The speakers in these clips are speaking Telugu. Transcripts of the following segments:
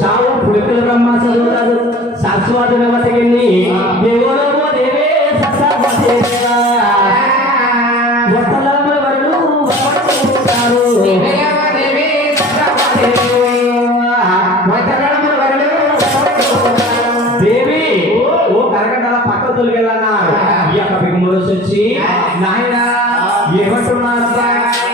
ಸಾವು ಹುಡುಕಲು ಬ್ರಹ್ಮ ಸಲ್ಲುತ್ತದೆ ಸಾಸ್ವಾದ ವ್ಯವಸ್ಥೆಯಲ್ಲಿ ದೇವರವ ದೇವೇ ಸಸ್ಸೇವ ವಸಲವರನು ವಸಲು ದೇವೇ దేవి ఓ కరగడ్డల పక్క తొలిగెళ్ళన్నారు ఈ యొక్క బిగుమరోసి వచ్చి నాయన ఏమంటున్నారు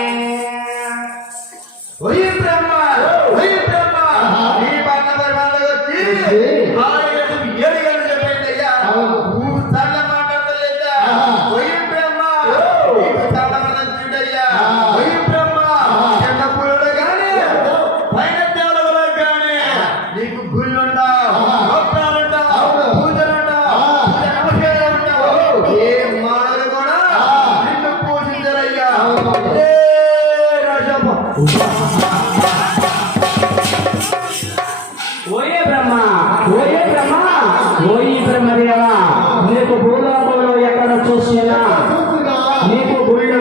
నీకు గుళ్ళు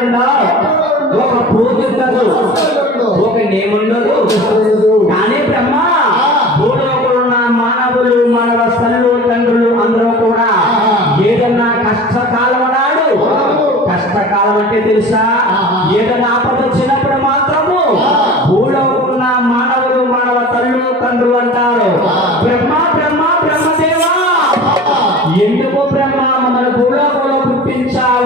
ఒక పూజ ఒక నేముండదు. కానీ బ్రహ్మ భూలోకులున్న మానవులు మానవ తల్లు తండ్రులు అందరూ కూడా ఏదన్నా కష్టకాలం నాడు కష్టకాలం అంటే తెలుసా? ఏదన్నా ఆపద వచ్చినప్పుడు మాత్రము భూలోకులున్న మానవులు మానవ తల్లు తండ్రులు అంటారు. బ్రహ్మ బ్రహ్మ బ్రహ్మదేవా? ఎందుకు బ్రహ్మ? మమ్మల్ని భూలోకంలో పుట్టించారు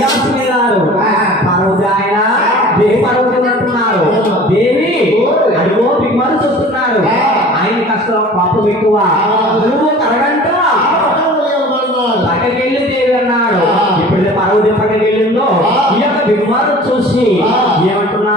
చేయాల్సినారు పరువుదాయన దేవి పరుగుతున్నట్టున్నారు దేవి అడుగో బిమ్మలు చూస్తున్నారు. ఆయన కష్టం పాపం ఎక్కువ నువ్వు కరగంటా. పక్కకెళ్ళి దేవి అన్నాడు. ఇప్పుడు పరువు పక్కకెళ్ళిందో ఈ యొక్క బిమ్మలు చూసి ఏమంటున్నా?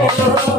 Yeah.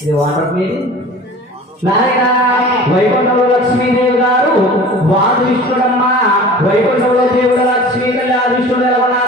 ఇది వాటర్ మీది వైకుంఠంలో లక్ష్మీదేవి గారు వాదు విష్ణుడమ్మ వైకుంఠంలో దేవుడు లక్ష్మీ కళ్యాణ విష్ణుడు నెలకొన్నారా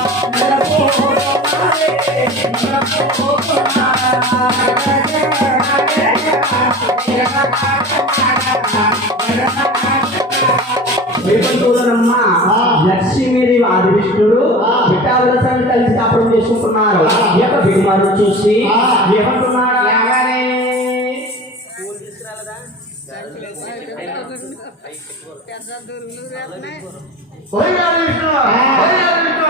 భీమాను చూసి ఏమంటున్నాడు ఓయ్యాలి విష్ణు విష్ణు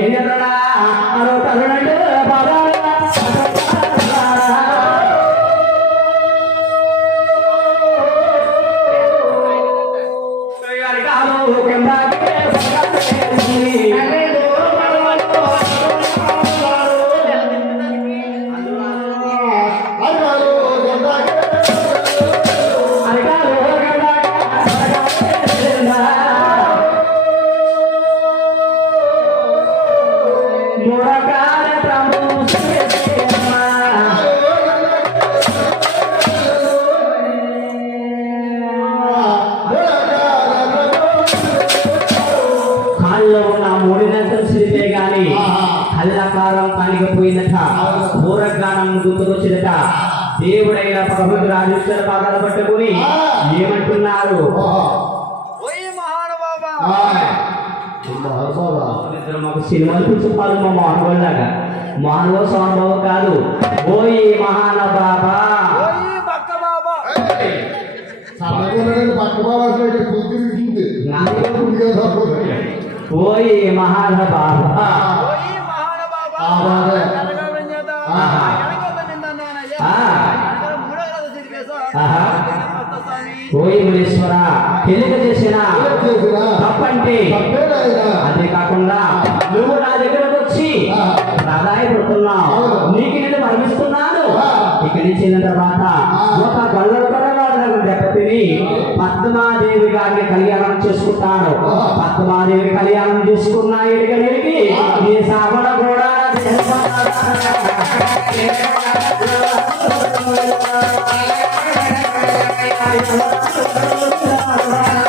ఏం కళ్ళకారం కానికపోయిందట పూరగానం గుర్తుకొచ్చిందట దేవుడైన ప్రభుత్వ రాజేశ్వర పాదాలు పట్టుకుని ఏమంటున్నారు? మాకు సినిమాలు చూసుకోవాలి మా మానవులాగా మానవ స్వభావం కాదు. ఓయి మహాన బాబా ఓయ్ బక్క బాబా ఓయి మహాన బాబా ఓయ్ మహానుభావా ఆ బాబే. వెనక విన్యత ఆహా. వెనక నిన్నన్నానయ్యా ఆ. వెనక మూడో కదా సిరిపేసా ఆహా. కొత్త స్వామి. ఓయి మునీశ్వర తెలియక చేసిన తప్పంటే అదే కాకుండా నువ్వు నా దగ్గరకు వచ్చి ప్రాధాయపడుతున్నావు. నీకు నేను మరణిస్తున్నాను. ఇక్కడి నుంచి తర్వాత ఒక పరవాదనకు దెబ్బతిని పద్మాదేవి గారిని కళ్యాణం చేసుకుంటాను. పద్మాదేవి కళ్యాణం చేసుకున్న ఎడిగడికి నీ సావన కూడా Thank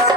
you.